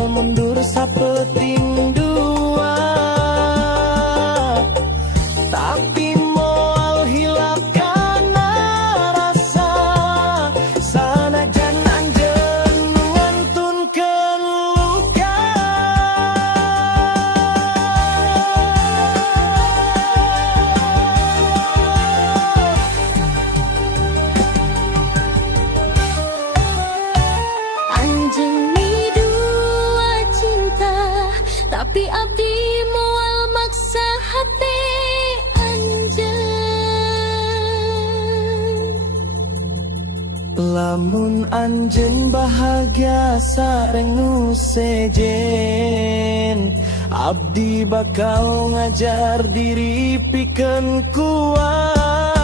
bakal mundur sapeting dua. Tapi moal hilangkan rasa, sanajan anjeun ngantunkeun luka. Anjeun mi dua cinta, tapi abdi moal maksa hati Lamun anjeun bahagia sareng nu sejen, abdi bakal ngajar diri pikeun kuat.